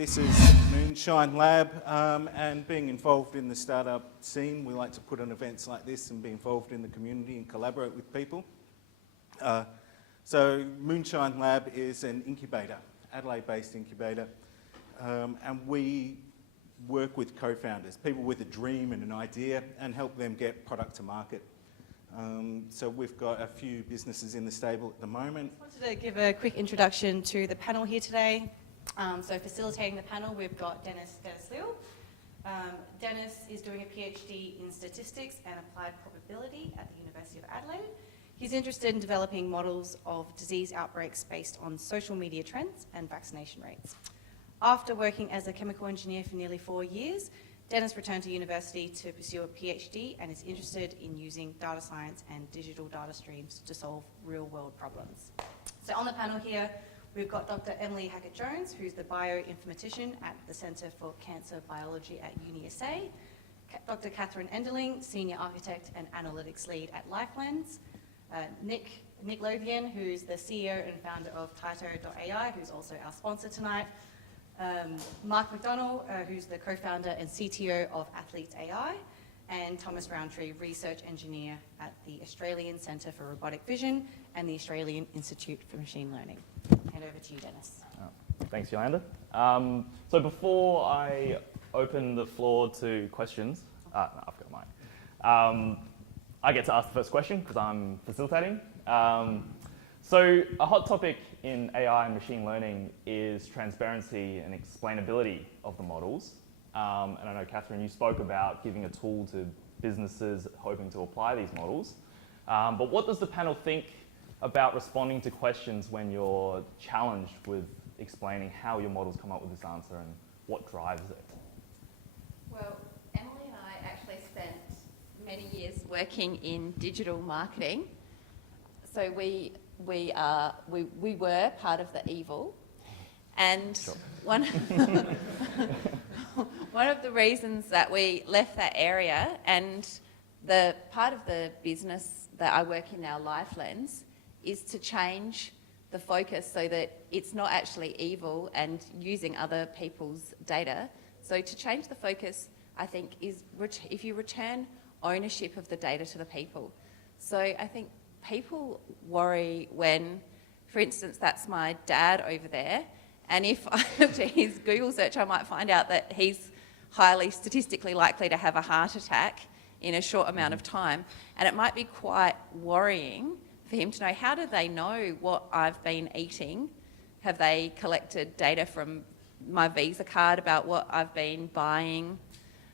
This is Moonshine Lab, and being involved in the startup scene, we like to put on events like this and be involved in the community and collaborate with people. So Moonshine Lab is an incubator, Adelaide-based incubator, and we work with co-founders, people with a dream and an idea, and help them get product to market. So we've got a few businesses in the stable at the moment. I wanted to give a quick introduction to the panel here today. So facilitating the panel, we've got Dennis Lill. Dennis is doing a PhD in statistics and applied probability at the University of Adelaide. He's interested in developing models of disease outbreaks based on social media trends and vaccination rates. After working as a chemical engineer for nearly 4 years, Dennis returned to university to pursue a PhD and is interested in using data science and digital data streams to solve real-world problems. So on the panel here, we've got Dr. Emily Hackett-Jones, who's the bioinformatician at the Centre for Cancer Biology at UniSA, Dr. Katherine Enderling, senior architect and analytics lead at LIFELENZ, Nick Lothian, who's the CEO and founder of Tyto.ai, who's also our sponsor tonight, Mark McDonnell, who's the co-founder and CTO of Athlete.ai, and Thomas Rowntree, research engineer at the Australian Centre for Robotic Vision and the Australian Institute for Machine Learning. Hand over to you, Dennis. Thanks, Yolanda. So before I open the floor to questions, no, I've got mine. I get to ask the first question because I'm facilitating. So a hot topic in AI and machine learning is transparency and explainability of the models. And I know, Katherine, you spoke about giving a tool to businesses hoping to apply these models. But what does the panel think about responding to questions when you're challenged with explaining how your models come up with this answer and what drives it? Well, Emily and I actually spent many years working in digital marketing. So we were part of the evil, and Sure. one of the reasons that we left that area, and the part of the business that I work in now, LIFELENZ, is to change the focus so that it's not actually evil and using other people's data. So to change the focus, I think, is if you return ownership of the data to the people. So I think people worry when, for instance, that's my dad over there, and if after his Google search I might find out that he's highly statistically likely to have a heart attack in a short amount of time, and it might be quite worrying for him to know, how do they know what I've been eating? Have they collected data from my Visa card about what I've been buying?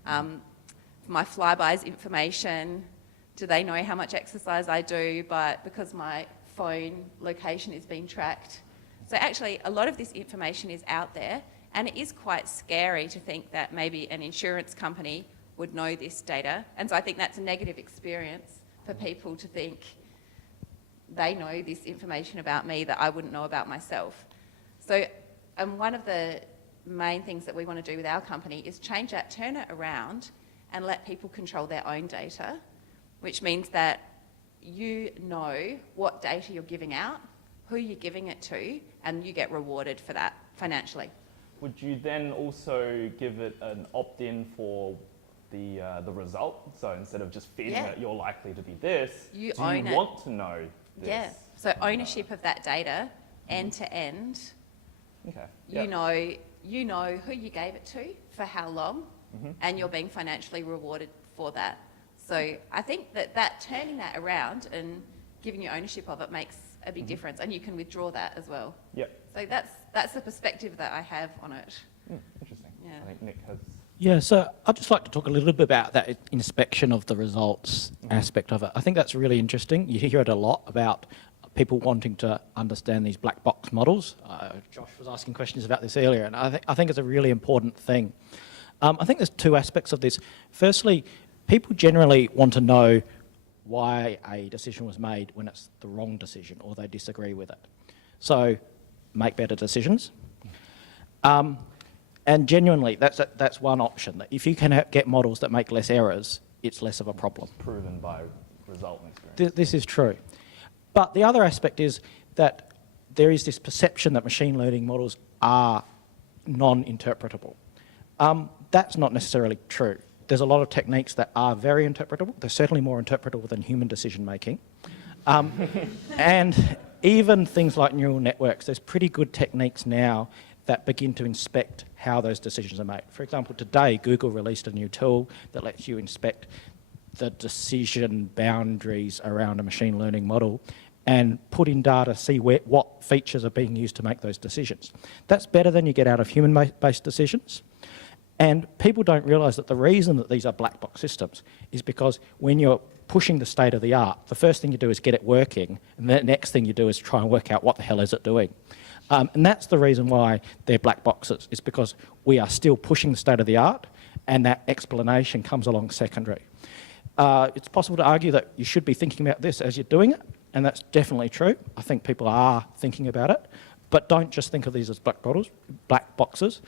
My Flybuys information? Do they know how much exercise I do because my phone location is being tracked? So actually, a lot of this information is out there, and it is quite scary to think that maybe an insurance company would know this data. And so I think that's a negative experience for people to think they know this information about me that I wouldn't know about myself. So one of the main things that we want to do with our company is change that, turn it around, and let people control their own data, which means that you know what data you're giving out, who you're giving it to, and you get rewarded for that financially. Would you then also give it an opt-in for the result? So instead of just feeding it, you're likely to be this, do you want to know this? Yeah, so ownership of that data, end to end. Okay. You know who you gave it to, for how long, and you're being financially rewarded for that. So I think that turning that around and giving you ownership of it makes a big difference, and you can withdraw that as well. Yep. So that's the perspective that I have on it. Interesting. Yeah. I think Nick has... Yeah, so I'd just like to talk a little bit about that inspection of the results aspect of it. I think that's really interesting. You hear it a lot about people wanting to understand these black box models. Josh was asking questions about this earlier, and I think it's a really important thing. I think there's two aspects of this. Firstly, people generally want to know why a decision was made when it's the wrong decision or they disagree with it. So make better decisions. And genuinely, that's one option. That if you can get models that make less errors, it's less of a problem. It's proven by result and experience. This is true. But the other aspect is that there is this perception that machine learning models are non-interpretable. That's not necessarily true. There's a lot of techniques that are very interpretable. They're certainly more interpretable than human decision making. And even things like neural networks, there's pretty good techniques now that begin to inspect how those decisions are made. For example, today Google released a new tool that lets you inspect the decision boundaries around a machine learning model and put in data, see what features are being used to make those decisions. That's better than you get out of human-based decisions. And people don't realise that the reason that these are black box systems is because when you're pushing the state of the art, the first thing you do is get it working, and the next thing you do is try and work out what the hell is it doing. And that's the reason why they're black boxes, is because we are still pushing the state of the art, and that explanation comes along secondary. It's possible to argue that you should be thinking about this as you're doing it, and that's definitely true. I think people are thinking about it, but don't just think of these as black boxes.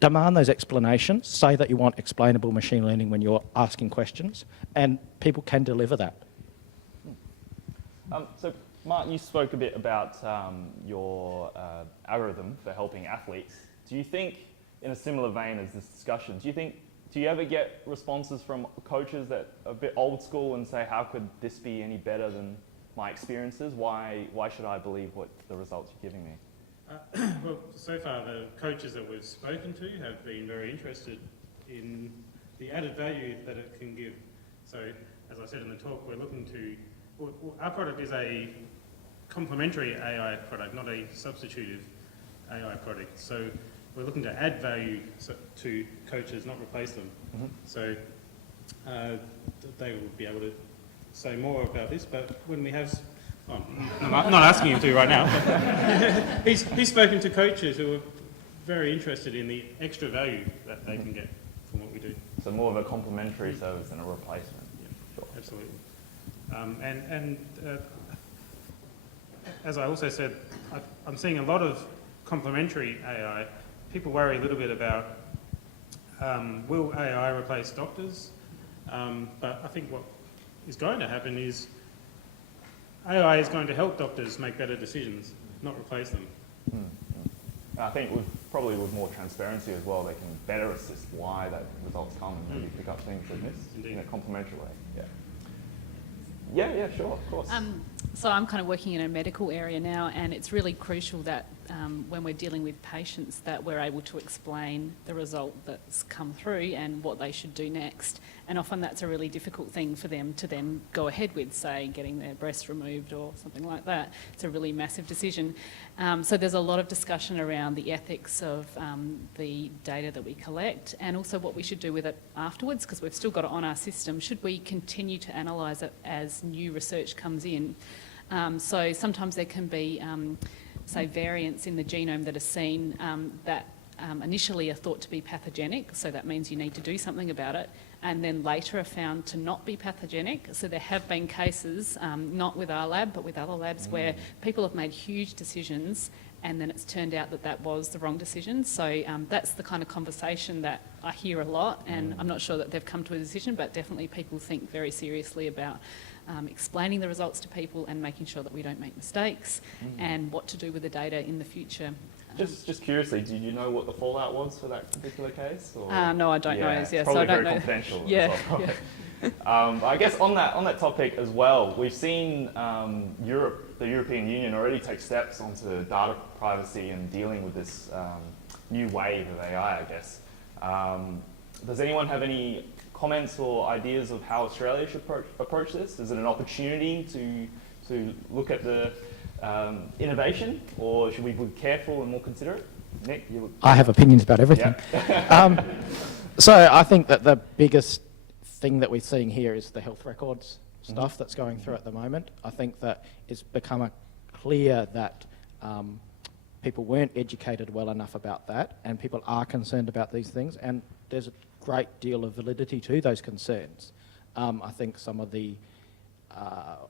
Demand those explanations, say that you want explainable machine learning when you're asking questions, and people can deliver that. So, Mark, you spoke a bit about your algorithm for helping athletes. Do you think, in a similar vein as this discussion, do you ever get responses from coaches that are a bit old school and say, how could this be any better than my experiences? Why should I believe what the results you're giving me? Well, so far the coaches that we've spoken to have been very interested in the added value that it can give. So, as I said in the talk, we're looking to, our product is a complementary AI product, not a substitutive AI product. So we're looking to add value to coaches, not replace them. Mm-hmm. So they will be able to say more about this, but when we have... I'm not asking him to right now. He's spoken to coaches who are very interested in the extra value that they can get from what we do. So more of a complementary service than a replacement. Yeah, sure. Absolutely. As I also said, I'm seeing a lot of complementary AI. People worry a little bit about will AI replace doctors? But I think what is going to happen is AI is going to help doctors make better decisions, not replace them. I think probably with more transparency as well, they can better assist why that results come and maybe pick up things like this in a complementary way. Yeah, sure, of course. So I'm kind of working in a medical area now, and it's really crucial that when we're dealing with patients that we're able to explain the result that's come through and what they should do next. And often that's a really difficult thing for them to then go ahead with, say, getting their breast removed or something like that. It's a really massive decision. So there's a lot of discussion around the ethics of the data that we collect and also what we should do with it afterwards, because we've still got it on our system. Should we continue to analyse it as new research comes in? So sometimes there can be, say, variants in the genome that are seen that initially are thought to be pathogenic, so that means you need to do something about it, and then later are found to not be pathogenic. So there have been cases, not with our lab, but with other labs, where people have made huge decisions and then it's turned out that that was the wrong decision. So that's the kind of conversation that I hear a lot, and I'm not sure that they've come to a decision, but definitely people think very seriously about explaining the results to people and making sure that we don't make mistakes and what to do with the data in the future. Just curiously, do you know what the fallout was for that particular case? Or? No, I don't know. It's so probably I don't very know. confidential. Yeah. I guess on that topic as well, we've seen the European Union already take steps onto data privacy and dealing with this new wave of AI, I guess. Does anyone have any comments or ideas of how Australia should approach this? Is it an opportunity to look at the innovation, or should we be careful and more considerate? Nick, I have opinions about everything. Yeah. So I think that the biggest thing that we're seeing here is the health records stuff that's going through at the moment. I think that it's become clear that people weren't educated well enough about that, and people are concerned about these things, and there's a great deal of validity to those concerns. I think some of the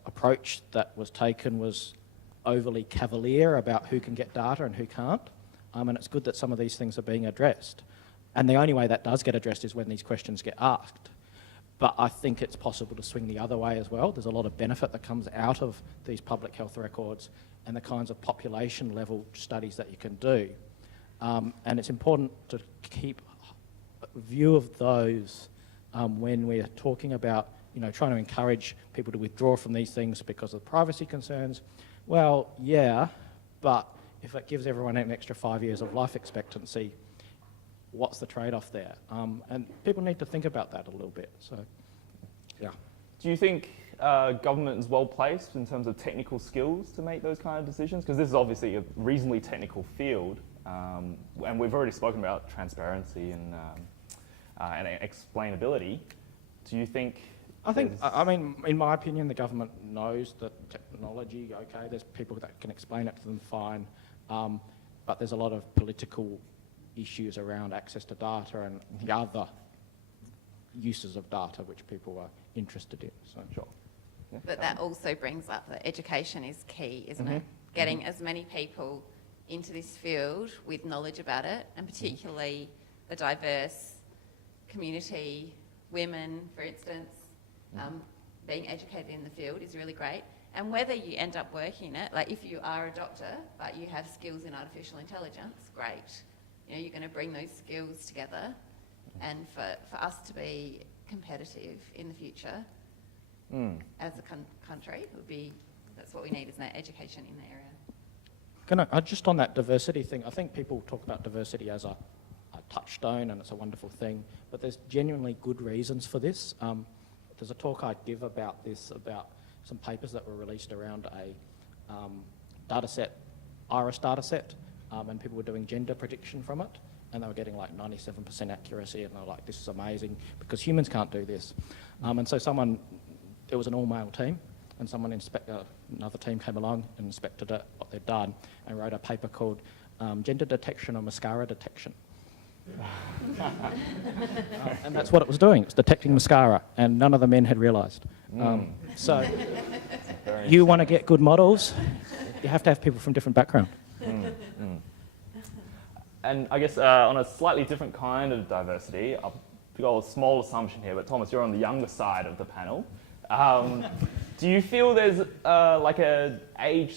approach that was taken was overly cavalier about who can get data and who can't, and it's good that some of these things are being addressed. And the only way that does get addressed is when these questions get asked. But I think it's possible to swing the other way as well. There's a lot of benefit that comes out of these public health records and the kinds of population level studies that you can do. And it's important to keep a view of those when we're talking about, trying to encourage people to withdraw from these things because of privacy concerns. Well, yeah, but if it gives everyone an extra 5 years of life expectancy, what's the trade-off there? And people need to think about that a little bit. So, yeah. Do you think government is well placed in terms of technical skills to make those kind of decisions? Because this is obviously a reasonably technical field, and we've already spoken about transparency and explainability. Do you think? I mean, in my opinion, the government knows the technology. Okay, there's people that can explain it to them fine, but there's a lot of political issues around access to data and the other uses of data which people are interested in. So, Sure. Yeah. But that also brings up that education is key, isn't it? Getting as many people into this field with knowledge about it, and particularly the diverse community, women, for instance, being educated in the field is really great. And whether you end up working it, like if you are a doctor, but you have skills in artificial intelligence, great. You're going to bring those skills together. And for us to be competitive in the future as a country, that's what we need, isn't it? Education in the area. Just on that diversity thing, I think people talk about diversity as a touchstone and it's a wonderful thing, but there's genuinely good reasons for this. There's a talk I give about this, about some papers that were released around a data set, iris data set, and people were doing gender prediction from it, and they were getting like 97% accuracy, and they were like, this is amazing, because humans can't do this. And so it was an all-male team, and another team came along and inspected it, what they'd done, and wrote a paper called Gender Detection or Mascara Detection. And that's what it was doing. It was detecting mascara, and none of the men had realised. So you want to get good models, you have to have people from different backgrounds. And I guess on a slightly different kind of diversity, I've got a small assumption here, but Thomas, you're on the younger side of the panel. Do you feel there's like an age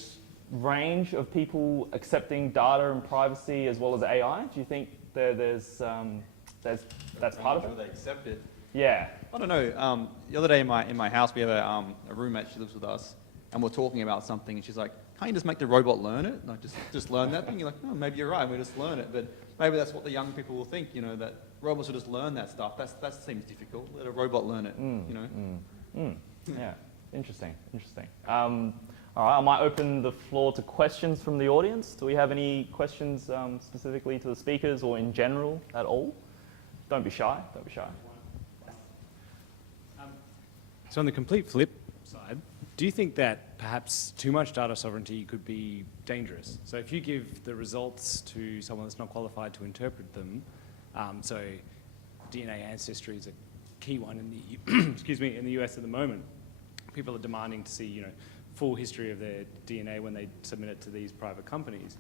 range of people accepting data and privacy as well as AI? Do you think that's part of it? They accept it. Yeah. I don't know. The other day in my house, we have a roommate. She lives with us, and we're talking about something, and she's like, "Can't you just make the robot learn it? Like just learn that thing?" You're like, "Oh, maybe you're right. We just learn it." But maybe that's what the young people will think. That robots will just learn that stuff. That seems difficult. Let a robot learn it. Yeah. Interesting. All right. I might open the floor to questions from the audience. Do we have any questions specifically to the speakers or in general at all? Don't be shy. So on the complete flip side, do you think that perhaps too much data sovereignty could be dangerous? So if you give the results to someone that's not qualified to interpret them, so DNA ancestry is a key one in the in the US at the moment. People are demanding to see, full history of their DNA when they submit it to these private companies.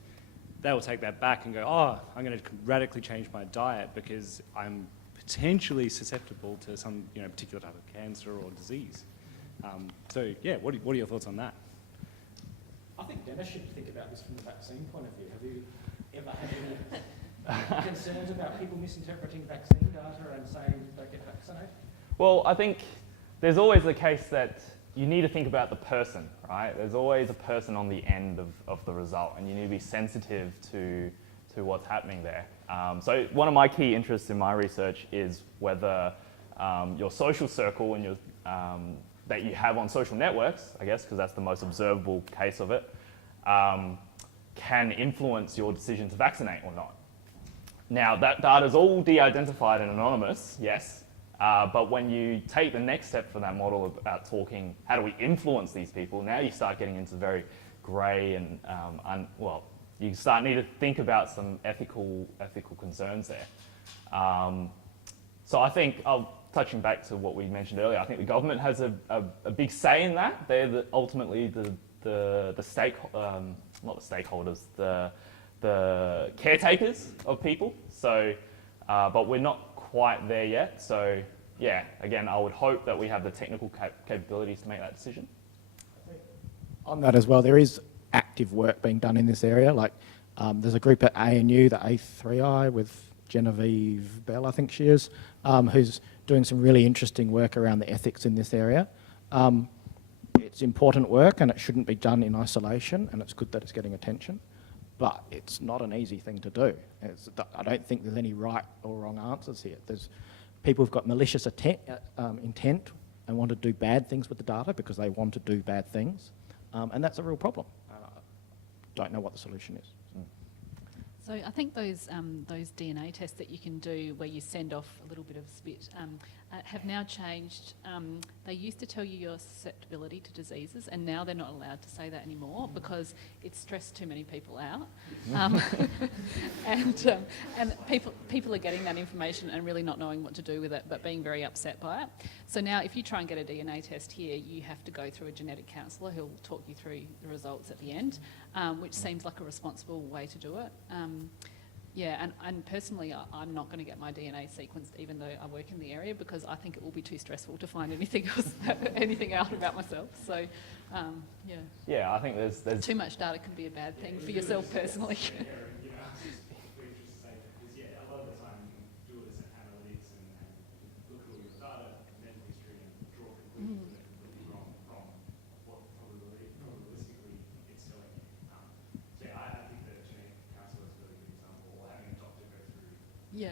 They will take that back and go, oh, I'm going to radically change my diet because I'm potentially susceptible to some particular type of cancer or disease. So yeah, what are your thoughts on that? I think Dennis should think about this from the vaccine point of view. Have you ever had any concerns about people misinterpreting vaccine data and saying don't get vaccinated? Well, I think there's always the case that you need to think about the person, right? There's always a person on the end of the result, and you need to be sensitive to what's happening there. So one of my key interests in my research is whether your social circle and your that you have on social networks, I guess, because that's the most observable case of it, can influence your decision to vaccinate or not. Now, that data is all de-identified and anonymous, yes, but when you take the next step for that model about talking, how do we influence these people, now you start getting into very grey and, you start need to think about some ethical concerns there. So I think, touching back to what we mentioned earlier, I think the government has a big say in that. They're ultimately the not the stakeholders, the caretakers of people. So, but we're not quite there yet. So yeah, again, I would hope that we have the technical capabilities to make that decision. On that as well, there is active work being done in this area. Like There's a group at ANU, the A3I, with Genevieve Bell, I think she is, who's doing some really interesting work around the ethics in this area. It's important work and it shouldn't be done in isolation, and it's good that it's getting attention, but it's not an easy thing to do. I don't think there's any right or wrong answers here. There's people who've got malicious intent and want to do bad things with the data because they want to do bad things, and that's a real problem. Don't know what the solution is. So I think those DNA tests that you can do where you send off a little bit of spit have now changed. They used to tell you your susceptibility to diseases, and now they're not allowed to say that anymore because it's stressed too many people out. And people are getting that information and really not knowing what to do with it, but being very upset by it. So now if you try and get a DNA test here, you have to go through a genetic counsellor who'll talk you through the results at the end, which seems like a responsible way to do it. Yeah, and personally, I'm not going to get my DNA sequenced, even though I work in the area, because I think it will be too stressful to find anything else, anything out about myself. So, yeah. Yeah, I think there's Too much data can be a bad thing for yourself personally. Yeah,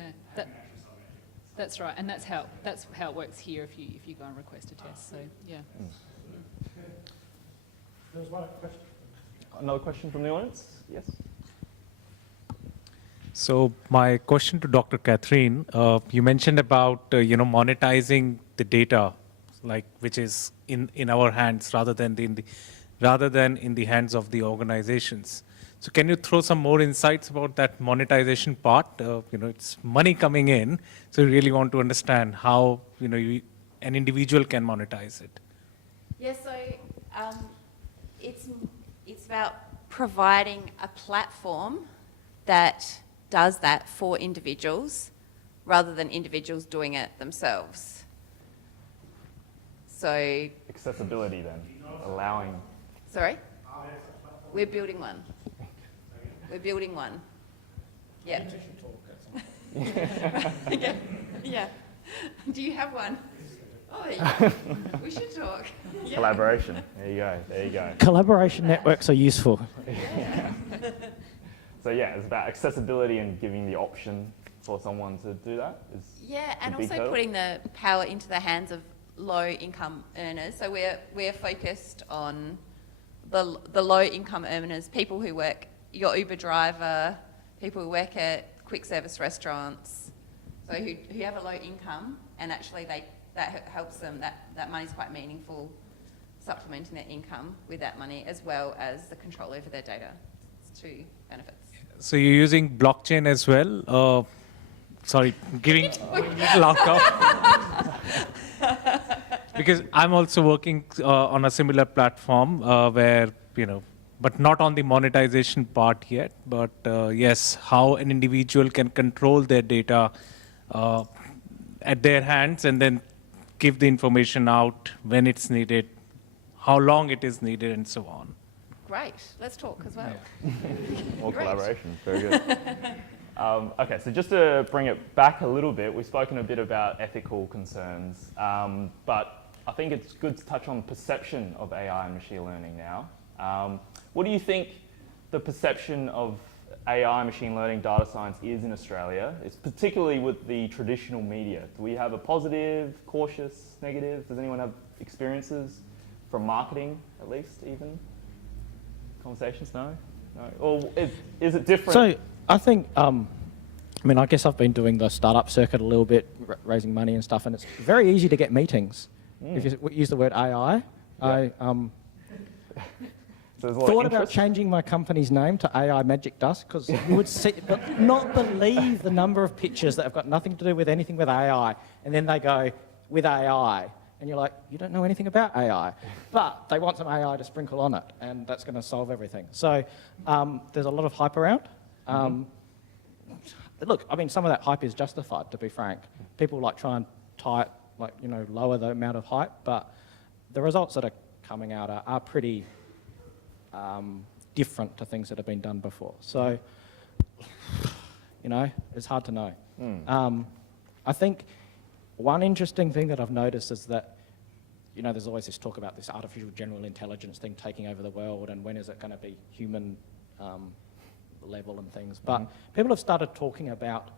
that's right, and that's how it works here if you go and request a test. So yeah. There's one question. Another question from the audience? Yes. So my question to Dr. Katherine, you mentioned about monetizing the data, like which is in our hands rather than in the hands of the organizations. So can you throw some more insights about that monetization part? It's money coming in, so you really want to understand how an individual can monetize it. Yeah, so it's about providing a platform that does that for individuals rather than individuals doing it themselves. So Accessibility then, allowing. sorry? We're building one. We're building one. Yeah. Yeah. Yeah. Do you have one? Oh, there you go. We should talk. Yeah. Collaboration. There you go. There you go. Collaboration networks are useful. Yeah. So yeah, it's about accessibility and giving the option for someone to do that. Yeah, and a big also hurdle. putting the power into the hands of low-income earners. So we're focused on the low-income earners, people who work, your Uber driver, people who work at quick service restaurants, so who have a low income, and actually that helps them. That money's quite meaningful, supplementing their income with that money, as well as the control over their data. It's two benefits. So you're using blockchain as well? Sorry, giving loud because I'm also working on a similar platform where, but not on the monetization part yet, but yes, how an individual can control their data at their hands and then give the information out when it's needed, how long it is needed, and so on. Great, let's talk as well. More Great. collaboration, very good. Okay, so just to bring it back a little bit, we've spoken a bit about ethical concerns, but I think it's good to touch on perception of AI and machine learning now. What do you think the perception of AI, machine learning, data science is in Australia? It's particularly with the traditional media. Do we have a positive, cautious, negative? Does anyone have experiences from marketing, at least, even? Conversations? No? No? Or is it different? So I think, I guess I've been doing the startup circuit a little bit, raising money and stuff, and it's very easy to get meetings. If you use the word AI, Yeah. So there's a lot of thought about interest? changing my company's name to AI Magic Dust, because you would see, but not believe the number of pictures that have got nothing to do with anything with AI, and then they go, with AI, and you're like, you don't know anything about AI. But they want some AI to sprinkle on it, and that's going to solve everything. So there's a lot of hype around. Look, some of that hype is justified, to be frank. People try and lower the amount of hype, but the results that are coming out are pretty different to things that have been done before. So, you know, it's hard to know. I think one interesting thing that I've noticed is that, you know, there's always this talk about this artificial general intelligence thing taking over the world, and when is it going to be human level and things. But people have started talking about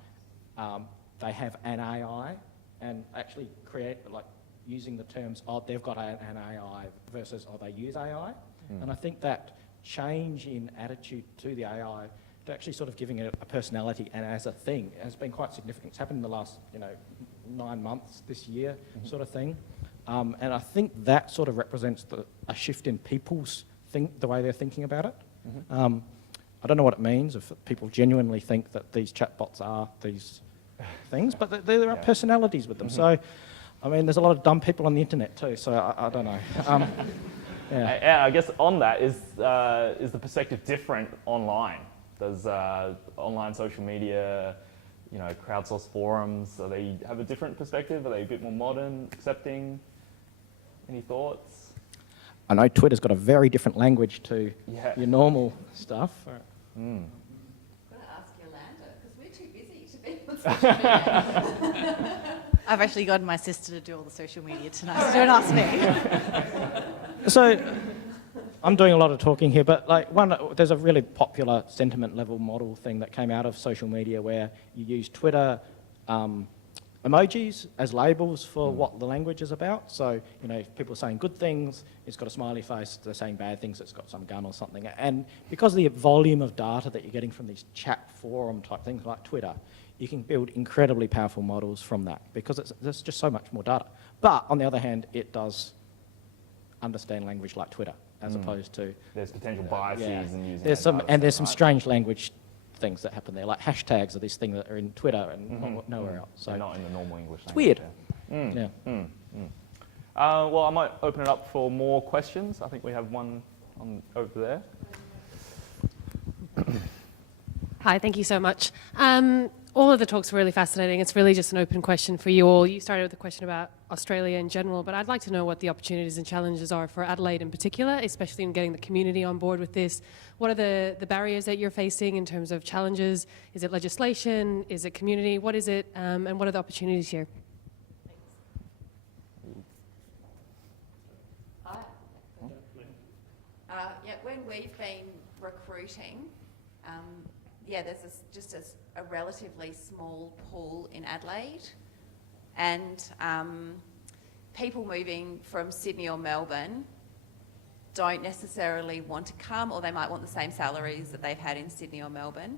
they have an AI and actually create, like, using the terms, oh, they've got an AI versus, oh, they use AI. And I think that change in attitude to the AI, to actually sort of giving it a personality and as a thing, has been quite significant. It's happened in the last, you know, 9 months, this year, sort of thing. And I think that sort of represents a shift in people's the way they're thinking about it. I don't know what it means, if people genuinely think that these chatbots are these things, but there are personalities with them. So, I mean, there's a lot of dumb people on the internet too, so I don't know. Yeah, I guess on that, is the perspective different online? Does online social media, you know, crowdsourced forums, do they have a different perspective? Are they a bit more modern, accepting? Any thoughts? I know Twitter's got a very different language to your normal stuff. I'm going to ask Yolanda, because we're too busy to be on social media. I've actually gotten my sister to do all the social media tonight, so don't ask me. So, I'm doing a lot of talking here, but like there's a really popular sentiment level model thing that came out of social media where you use Twitter emojis as labels for what the language is about. So, you know, if people are saying good things, it's got a smiley face. If they're saying bad things, it's got some gun or something. And because of the volume of data that you're getting from these chat forum type things like Twitter, you can build incredibly powerful models from that because there's just so much more data. But on the other hand, it does understand language like Twitter, as opposed to... There's potential biases in using there's some strange language things that happen there, like hashtags are this thing that are in Twitter and nowhere else. So they're not in the normal English it's language. weird. Well, I might open it up for more questions. I think we have one over there. Hi, thank you so much. All of the talks were really fascinating. It's really just an open question for you all. You started with a question about Australia in general, but I'd like to know what the opportunities and challenges are for Adelaide in particular, especially in getting the community on board with this. What are the barriers that you're facing in terms of challenges? Is it legislation? Is it community? What is it? And what are the opportunities here? When we've been recruiting, there's just a relatively small pool in Adelaide, and people moving from Sydney or Melbourne don't necessarily want to come, or they might want the same salaries that they've had in Sydney or Melbourne.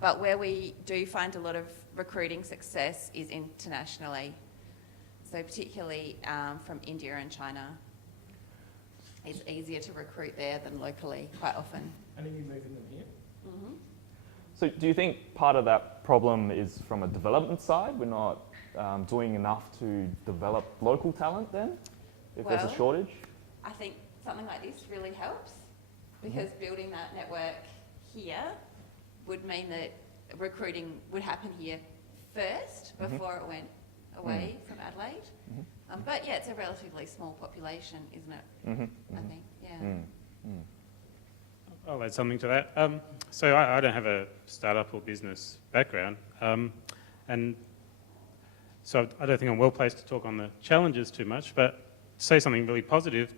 But where we do find a lot of recruiting success is internationally, so particularly from India and China. It's easier to recruit there than locally, quite often. And are you moving them here? So do you think part of that problem is from a development side? We're not doing enough to develop local talent then, if there's a shortage? I think something like this really helps, because building that network here would mean that recruiting would happen here first before it went away from Adelaide. But yeah, it's a relatively small population, isn't it? I think, I'll add something to that. So I don't have a startup or business background, and so I don't think I'm well placed to talk on the challenges too much, but to say something really positive,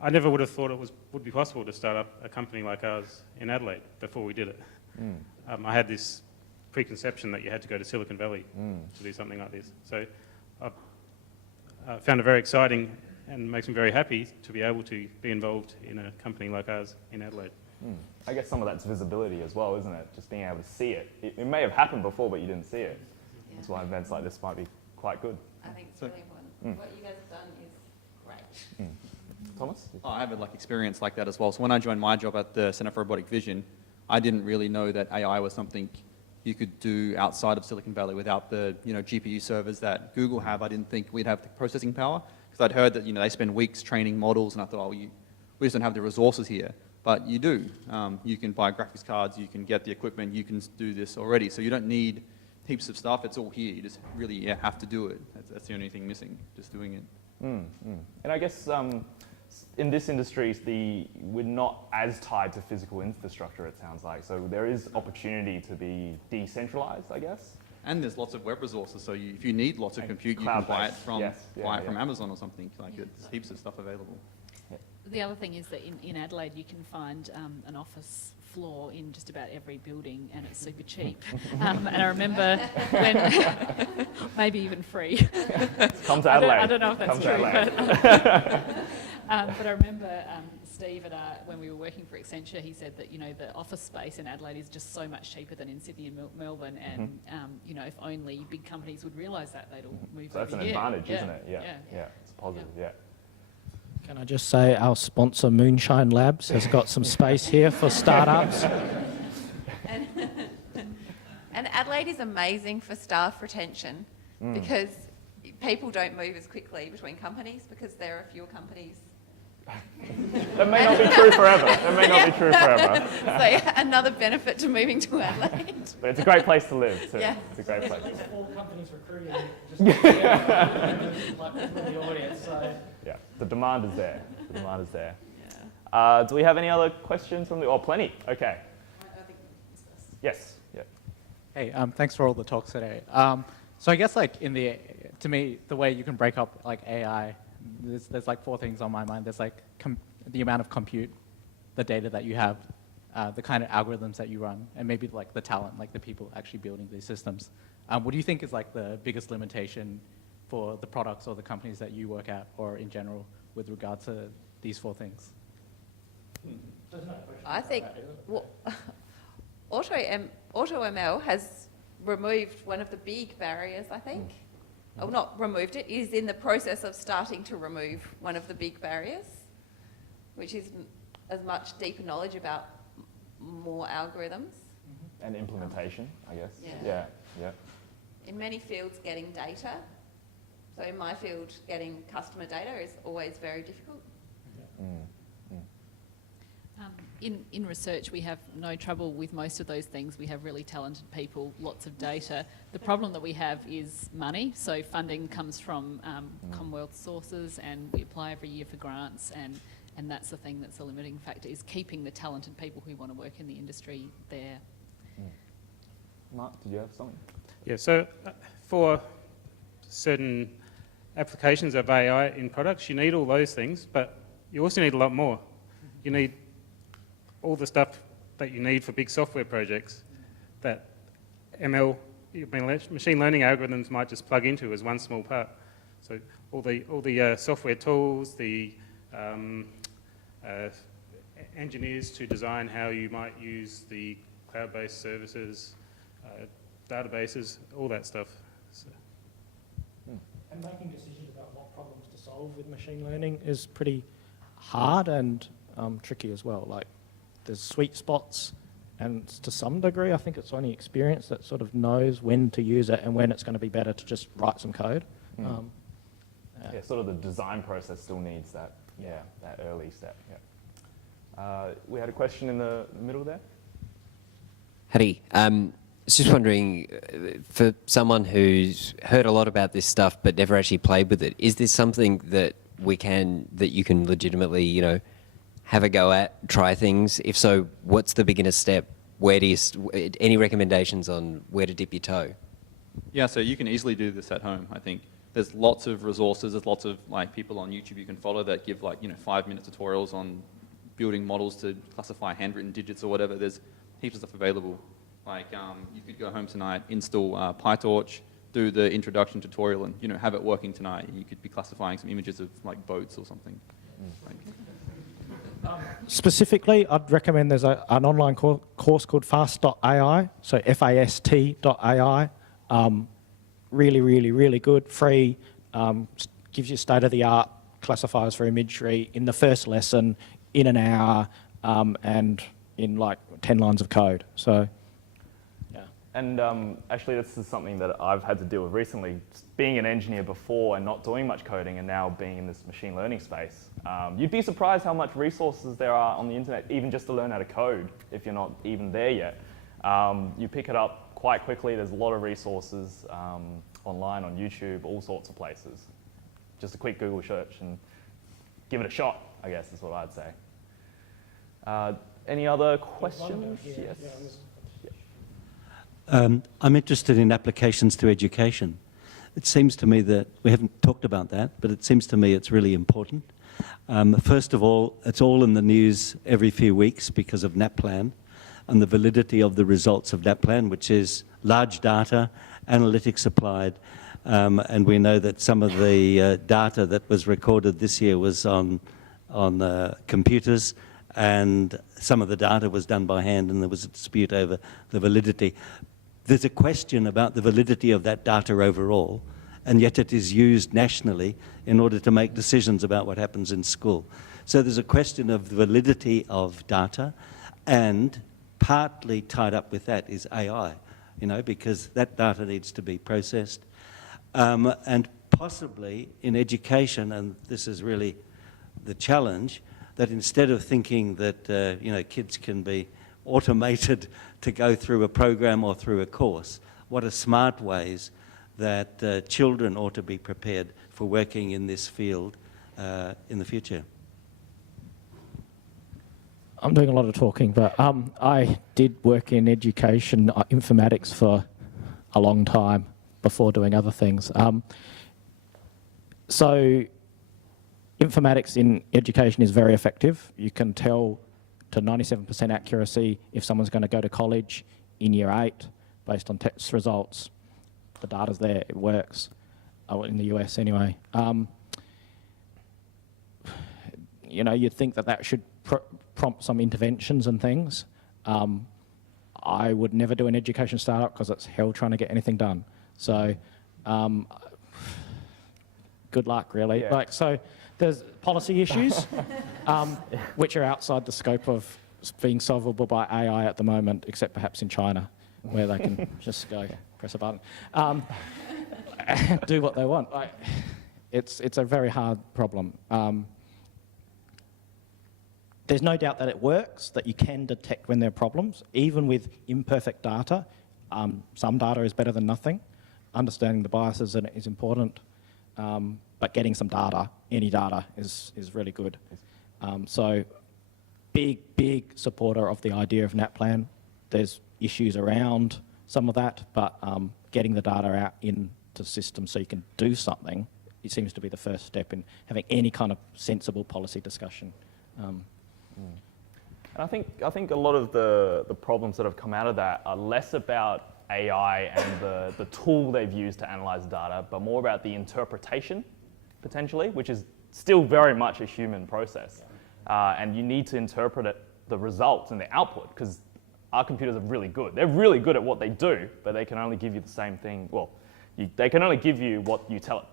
I never would have thought it would be possible to start up a company like ours in Adelaide before we did it. I had this preconception that you had to go to Silicon Valley to do something like this. So I found it very exciting and makes me very happy to be able to be involved in a company like ours in Adelaide. I guess some of that's visibility as well, isn't it? Just being able to see it. It may have happened before, but you didn't see it. That's why events like this might be quite good. I think it's really important. What you guys have done is great. Thomas? I have experience like that as well. So when I joined my job at the Centre for Robotic Vision, I didn't really know that AI was something you could do outside of Silicon Valley without the GPU servers that Google have. I didn't think we'd have the processing power, because I'd heard that they spend weeks training models, and I thought, we just don't have the resources here. But you do. You can buy graphics cards, you can get the equipment, you can do this already. So you don't need heaps of stuff. It's all here. You just really have to do it. That's the only thing missing, just doing it. And I guess some in this industry, we're not as tied to physical infrastructure, it sounds like. So there is opportunity to be decentralized, I guess. And there's lots of web resources, so if you need lots of compute, you can buy it from Amazon or something. Like there's heaps of stuff available. The other thing is that in Adelaide you can find an office floor in just about every building, and it's super cheap. And I remember when, maybe even free. Come to Adelaide. I don't know if that's true, but I remember Steve, when we were working for Accenture, he said that, the office space in Adelaide is just so much cheaper than in Sydney and Melbourne, and, if only big companies would realise that, they'd all move so over that's an here. advantage, isn't it? Yeah, it's a positive, yeah. Can I just say our sponsor, Moonshine Labs, has got some space here for startups. And Adelaide is amazing for staff retention because people don't move as quickly between companies because there are fewer companies. That may not be true forever. That may not be true forever. So another benefit to moving to Adelaide. But it's a great place to live too. Yeah. It's a great place. There's 4 companies recruiting the audience. So. Yeah, the demand is there. The demand is there. Yeah. Do we have any other questions from the? Oh, plenty. Okay. Yes. Yeah. Hey, thanks for all the talks today. So I guess to me, the way you can break up AI, there's 4 things on my mind. There's the amount of compute, the data that you have, the kind of algorithms that you run, and maybe the talent, the people actually building these systems. What do you think is the biggest limitation for the products or the companies that you work at, or in general, with regard to these 4 things? I think AutoML has removed one of the big barriers, I think. Well, not removed it, is in the process of starting to remove one of the big barriers, which is as much deeper knowledge about more algorithms. And implementation, I guess. Yeah. Yeah. In many fields, getting data. So in my field, getting customer data is always very difficult. In research, we have no trouble with most of those things. We have really talented people, lots of data. The problem that we have is money. So funding comes from Commonwealth sources, and we apply every year for grants, and that's the thing that's a limiting factor, is keeping the talented people who want to work in the industry there. Mark, did you have something? Yeah, so for certain applications of AI in products, you need all those things, but you also need a lot more. You need all the stuff that you need for big software projects that machine learning algorithms might just plug into as one small part. So all the software tools, the engineers to design how you might use the cloud-based services, databases, all that stuff. So. And making decisions about what problems to solve with machine learning is pretty hard and tricky as well. There's sweet spots, and to some degree, I think it's only experience that sort of knows when to use it and when it's going to be better to just write some code. Yeah, sort of the design process still needs that early step. Yeah. We had a question in the middle there. Howdy. I was just wondering, for someone who's heard a lot about this stuff but never actually played with it, is this something that you can legitimately, have a go at, try things? If so, what's the beginner step? Any recommendations on where to dip your toe? Yeah, so you can easily do this at home, I think. There's lots of resources, there's lots of people on YouTube you can follow that give 5-minute tutorials on building models to classify handwritten digits or whatever. There's heaps of stuff available. You could go home tonight, install PyTorch, do the introduction tutorial, and have it working tonight. And you could be classifying some images of boats or something. Specifically, I'd recommend there's an online course called fast.ai, so FAST.ai. Really, really, really good, free, gives you state-of-the-art classifiers for imagery in the first lesson in an hour and in 10 lines of code. So, yeah. And actually, this is something that I've had to deal with recently. Being an engineer before and not doing much coding, and now being in this machine learning space, you'd be surprised how much resources there are on the internet, even just to learn how to code, if you're not even there yet. You pick it up quite quickly. There's a lot of resources online, on YouTube, all sorts of places. Just a quick Google search and give it a shot. I guess is what I'd say. Any other questions? Yes. I'm interested in applications to education. It seems to me that, we haven't talked about that, but it seems to me it's really important. First of all, it's all in the news every few weeks because of NAPLAN and the validity of the results of NAPLAN, which is large data, analytics applied, and we know that some of the data that was recorded this year was on computers, and some of the data was done by hand, and there was a dispute over the validity. There's a question about the validity of that data overall, and yet it is used nationally in order to make decisions about what happens in school. So there's a question of the validity of data, and partly tied up with that is AI, you know, because that data needs to be processed. And possibly in education, and this is really the challenge, that instead of thinking that you know, kids can be automated to go through a program or through a course, what are smart ways that children ought to be prepared for working in this field in the future? I'm doing a lot of talking, but I did work in education, informatics for a long time before doing other things. So informatics in education is very effective. You can tell to 97% accuracy if someone's going to go to college in year 8 based on test results. The data's there, it works, in the US anyway. You know, you'd think that that should prompt some interventions and things. I would never do an education startup because it's hell trying to get anything done. So good luck, really. Yeah. Like, so there's policy issues which are outside the scope of being solvable by AI at the moment, except perhaps in China, where they can just go press a button, and do what they want. Like, it's a very hard problem. There's no doubt that it works, that you can detect when there are problems, even with imperfect data. Some data is better than nothing. Understanding the biases in it is important, but getting some data, any data, is really good. So big supporter of the idea of NAPLAN. There's issues around some of that, but getting the data out into systems so you can do something, it seems to be the first step in having any kind of sensible policy discussion. And I think a lot of the problems that have come out of that are less about AI and the tool they've used to analyze data, but more about the interpretation, potentially, which is still very much a human process. And you need to interpret the results and the output, because our computers are really good. They're really good at what they do, but they can only give you the same thing. Well, they can only give you what you tell it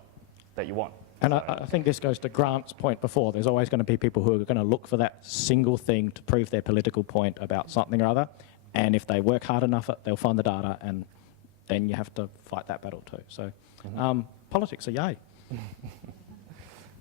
that you want. And I think this goes to Grant's point before. There's always going to be people who are going to look for that single thing to prove their political point about something or other. And if they work hard enough, they'll find the data, and then you have to fight that battle too. So politics are yay.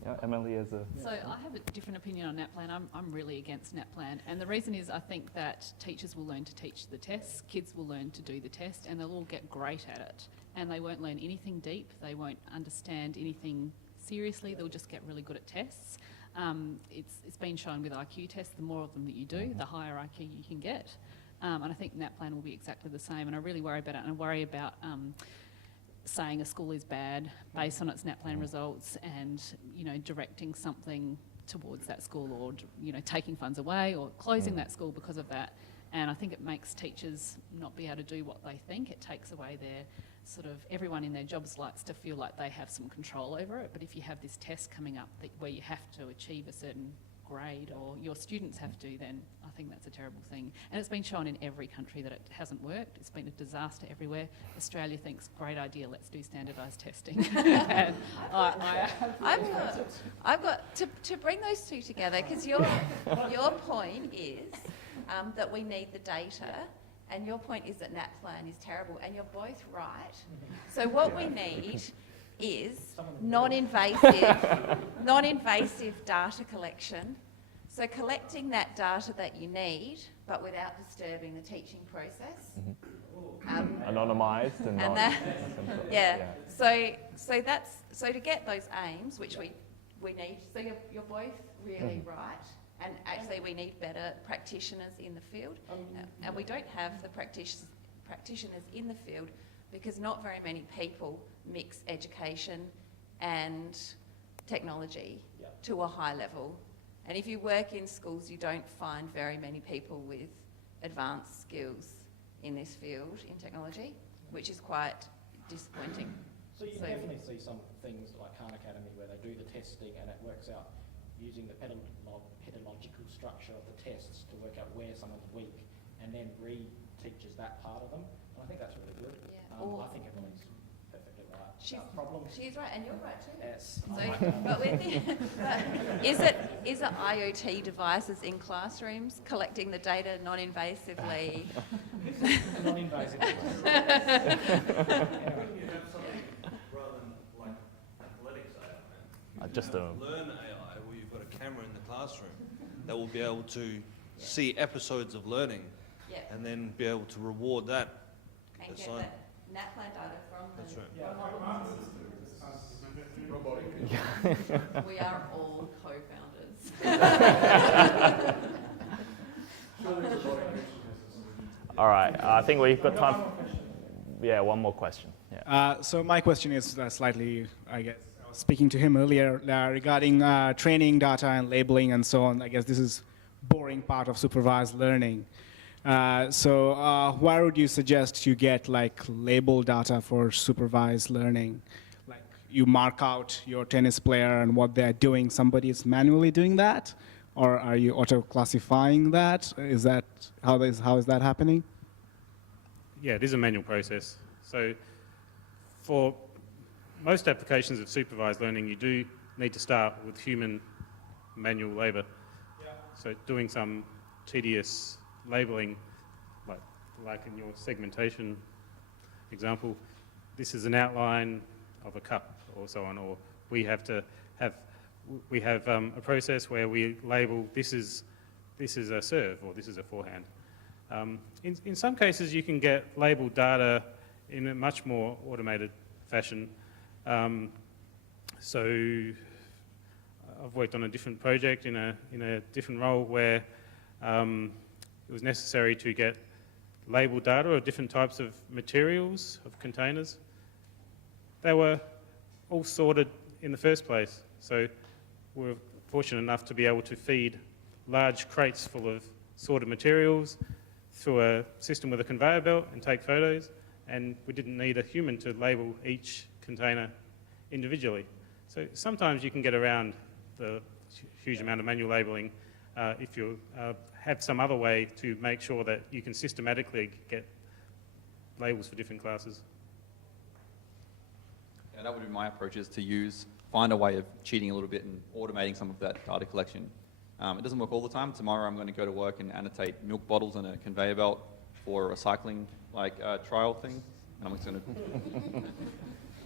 Yeah, Emily is a... So I have a different opinion on NAPLAN. I'm really against NAPLAN. And the reason is I think that teachers will learn to teach the tests, kids will learn to do the test, and they'll all get great at it. And they won't learn anything deep, they won't understand anything seriously, they'll just get really good at tests. It's been shown with IQ tests, the more of them that you do, the higher IQ you can get. And I think NAPLAN will be exactly the same, and I really worry about it, and I worry about saying a school is bad based on its NAPLAN results and, you know, directing something towards that school, or, you know, taking funds away or closing that school because of that. And I think it makes teachers not be able to do what they think. It takes away their sort of, everyone in their jobs likes to feel like they have some control over it, but if you have this test coming up where you have to achieve a certain grade, or your students have to, then I think that's a terrible thing. And it's been shown in every country that it hasn't worked. It's been a disaster everywhere. Australia thinks, great idea, let's do standardised testing. And I've got to bring those two together, because your point is that we need the data, and your point is that NAPLAN is terrible, and you're both right. So what we need is non-invasive data collection. So collecting that data that you need, but without disturbing the teaching process. Anonymised and not... So to get those aims, which we need, so you're both really right. And actually we need better practitioners in the field. And we don't have the practitioners in the field because not very many people mix education and technology to a high level. And if you work in schools, you don't find very many people with advanced skills in this field, in technology, which is quite disappointing. So you definitely see some things like Khan Academy where they do the testing and it works out using the pedagogical structure of the tests to work out where someone's weak and then re-teaches that part of them. And I think that's really good. Yeah. I think Evelyn's perfectly right. She's right, and you're right too. Yes. So, but is it IoT devices in classrooms collecting the data non-invasively? Non-invasively. Just learn AI where you've got a camera in the classroom that will be able to see episodes of learning and then be able to reward that. And get the NatPlan data from That's the... right. Robotic. We are all co-founders. All right, I think we've got time. Yeah, one more question. Yeah. So my question is slightly, I guess, I was speaking to him earlier regarding training data and labeling and so on. I guess this is boring part of supervised learning. So where would you suggest you get like label data for supervised learning? Like you mark out your tennis player and what they're doing. Somebody is manually doing that? Or are you auto-classifying that? Is that how is that happening? Yeah, it is a manual process. So for most applications of supervised learning, you do need to start with human manual labour. Yeah. So doing some tedious labelling, like in your segmentation example, this is an outline of a cup or so on, or we have a process where we label this is a serve or this is a forehand. In some cases, you can get labelled data in a much more automated fashion. So I've worked on a different project in a different role where it was necessary to get labelled data of different types of materials, of containers. They were all sorted in the first place. So we were fortunate enough to be able to feed large crates full of sorted materials through a system with a conveyor belt and take photos, and we didn't need a human to label each container individually. So sometimes you can get around the huge amount of manual labelling if you have some other way to make sure that you can systematically get labels for different classes. Yeah, that would be my approach, is to find a way of cheating a little bit and automating some of that data collection. It doesn't work all the time. Tomorrow I'm going to go to work and annotate milk bottles on a conveyor belt for a recycling trial thing. And I'm just going to...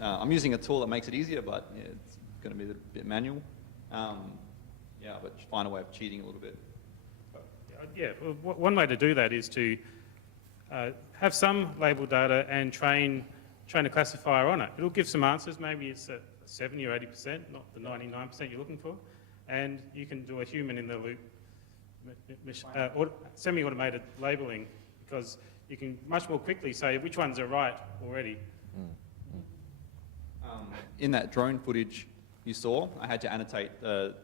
I'm using a tool that makes it easier, but yeah, it's going to be a bit manual. Yeah, but find a way of cheating a little bit. Yeah, well, one way to do that is to have some label data and train a classifier on it. It'll give some answers. Maybe it's at 70 or 80%, not the 99% you're looking for. And you can do a human in the loop semi-automated labelling, because you can much more quickly say which ones are right already. In that drone footage you saw, I had to annotate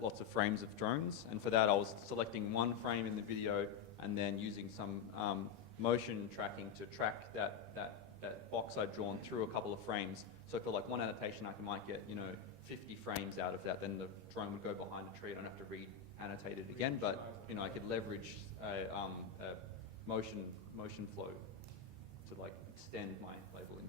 lots of frames of drones, and for that I was selecting one frame in the video and then using some motion tracking to track that box I'd drawn through a couple of frames. So for like one annotation I might get 50 frames out of that, then the drone would go behind a tree. I don't have to re-annotate it again, but I could leverage a motion flow to extend my labeling.